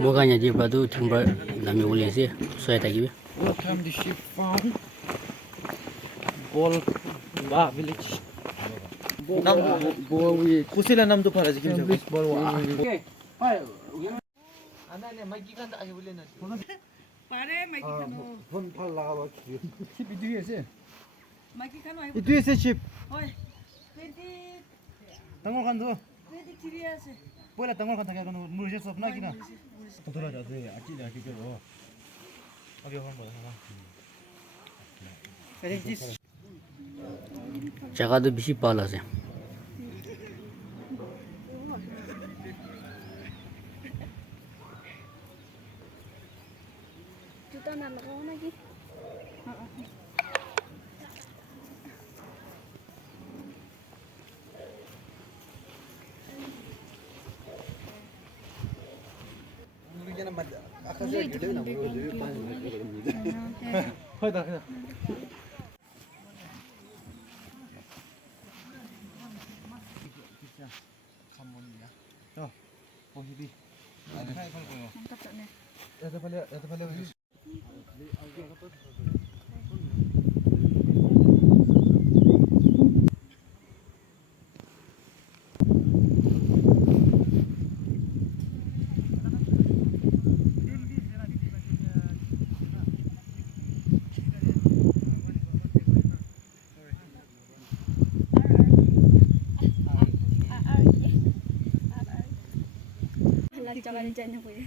Moganya di badu timber nami uli sih soya tagi be. What time the ship found? Ball ba village. Nam ball we kusila nam to para jikim English ball wa. Okay. Ana ne maiki kan ahi bole na. Pare maiki kano. Phone phal laga ba ki. Ship idu ase. Maiki kano ai. Itu ese ship. Hoy. 20 Tangol khan do. 23 ase. Pola tangol khan thaka kono murje sopna kina. Tola ja de ati la ki ko. Abi hon ba ha. I think this Jaga tu bisi pala sih. Juta na lagaw na gi. hoy da. Positif. Ada kai kan ko. Mantap tak ne. Ada pala. Jangan jangan aku ya.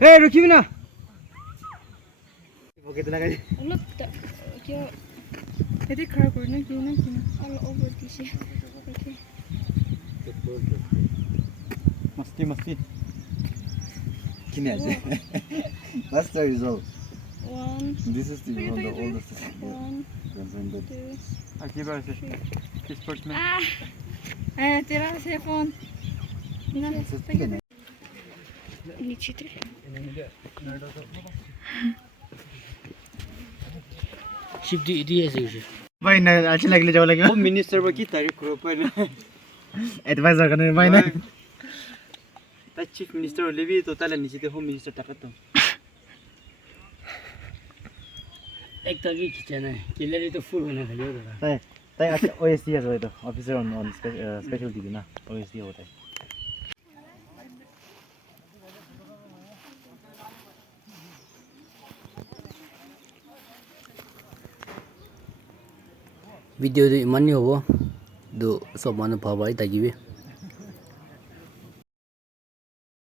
Hey, रुकिए ना. वो कितना का? Look, क्या? यदि खड़ा करना क्यों ना all over this. Okay. Masti. Kini aja. That's the result. 1, This is the oldest. 1, 2. Aquí va ese. Sportsman. तेरा से फोन ना नीचे थे Ship di sih sih. भाई ना अच्छी लगले जाओ लगे वो मिनिस्टर वो की तारीख करो पर एडवाइजर करने भाई ना ता चीफ मिनिस्टर लेवी तो ताले नीचे ते होम मिनिस्टर टकत तो एक तगी किचन है किलरी तो full होना है जो ताई अच्छा ओएसडी है तो ऑफिसर ऑन स्पेशल ड्यूटी ना ओएसडी होता है Video tu iman ni hobo do so mana pawai tagi be.